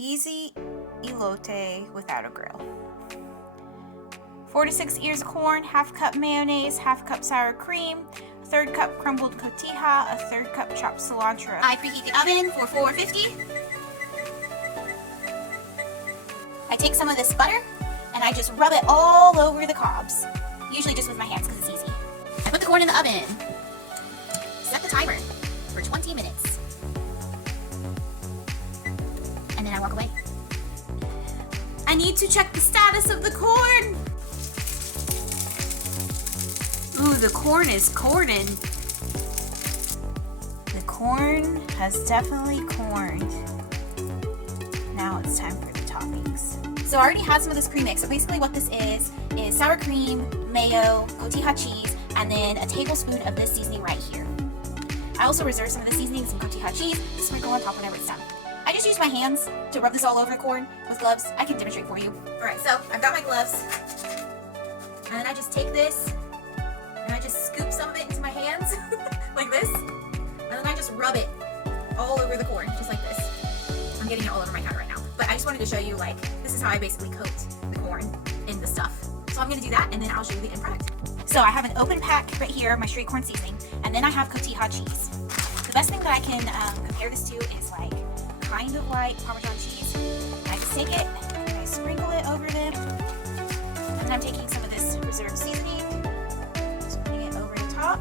Easy elote without a grill. 4 to 6 ears of corn, half cup mayonnaise, half cup sour cream, a third cup crumbled cotija, a third cup chopped cilantro. I preheat the oven for 450. I take some of this butter and I just rub it all over the cobs. Usually just with my hands because it's easy. I put the corn in the oven. Set the timer for 20 minutes. And then I walk away. I need to check the status of the corn. Ooh, the corn is corning. The corn has definitely corned. Now it's time for the toppings. So I already had some of this pre-mix. So basically what this is sour cream, mayo, cotija cheese, and then a tablespoon of this seasoning right here. I also reserved some of the seasoning, some cotija cheese, to sprinkle on top whenever it's done. I just use my hands to rub this all over the corn with gloves. I can demonstrate for you. Alright, so I've got my gloves. And then I just take this and I just scoop some of it into my hands like this. And then I just rub it all over the corn, just like this. I'm getting it all over my hand right now. But I just wanted to show you, like, this is how I basically coat the corn in the stuff. So I'm going to do that and then I'll show you the end product. So I have an open pack right here, my straight corn seasoning, and then I have cotija cheese. The best thing that I can compare this to is like kind of like Parmesan cheese. I just take it and I sprinkle it over them. And then I'm taking some of this reserved seasoning, just putting it over the top.